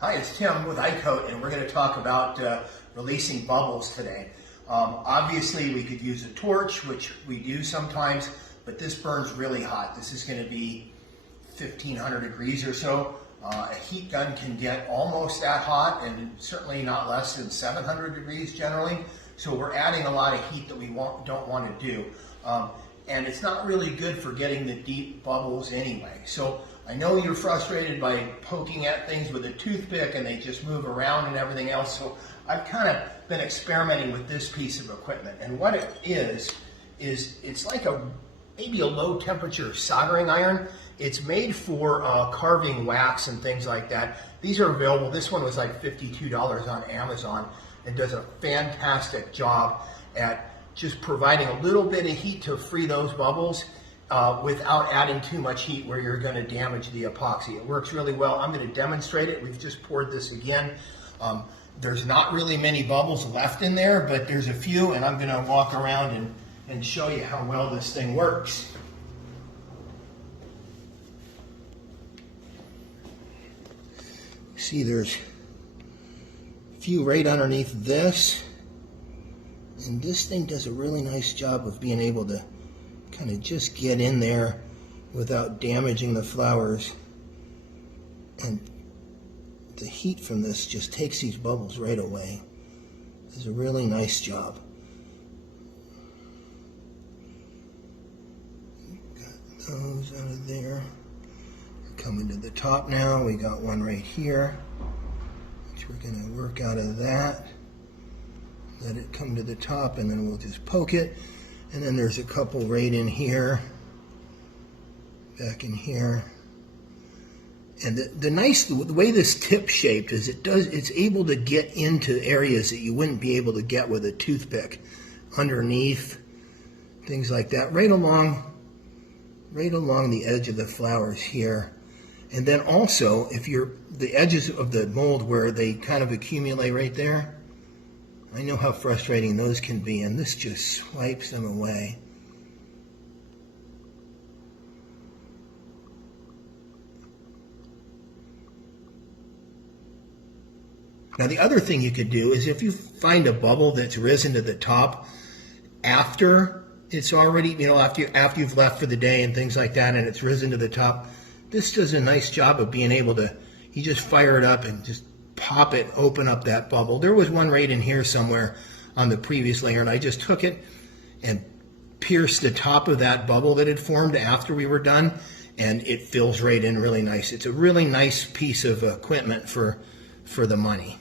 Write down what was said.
Hi, it's Tim with iCoat, and we're going to talk about releasing bubbles today. Obviously, we could use a torch, which we do sometimes, but this burns really hot. This is going to be 1,500 degrees or so. A heat gun can get almost that hot, and certainly not less than 700 degrees generally. So we're adding a lot of heat that we don't want to do. And it's not really good for getting the deep bubbles anyway. So I know you're frustrated by poking at things with a toothpick and they just move around and everything else. So I've kind of been experimenting with this piece of equipment. And what it is it's like maybe a low temperature soldering iron. It's made for carving wax and things like that. These are available. This one was like $52 on Amazon and does a fantastic job at just providing a little bit of heat to free those bubbles without adding too much heat where you're going to damage the epoxy. It works really well. I'm going to demonstrate it. We've just poured this again. There's not really many bubbles left in there, but there's a few, and I'm going to walk around and show you how well this thing works. See, there's a few right underneath this. And this thing does a really nice job of being able to kind of just get in there without damaging the flowers. And the heat from this just takes these bubbles right away. It does a really nice job. Got those out of there. Coming to the top now. We got one right here, which we're going to work out of that. Let it come to the top, and then we'll just poke it. And then there's a couple right in here, back in here. And the way this tip's shaped is it's able to get into areas that you wouldn't be able to get with a toothpick, underneath, things like that, right along the edge of the flowers here. And then also, if the edges of the mold where they kind of accumulate right there, I know how frustrating those can be, and this just swipes them away. Now the other thing you could do is if you find a bubble that's risen to the top after it's already, after you've left for the day and things like that, and it's risen to the top, this does a nice job of being able to, you just fire it up and just pop it, open up that bubble. There was one right in here somewhere on the previous layer, and I just took it and pierced the top of that bubble that had formed after we were done, and it fills right in really nice. It's a really nice piece of equipment for the money.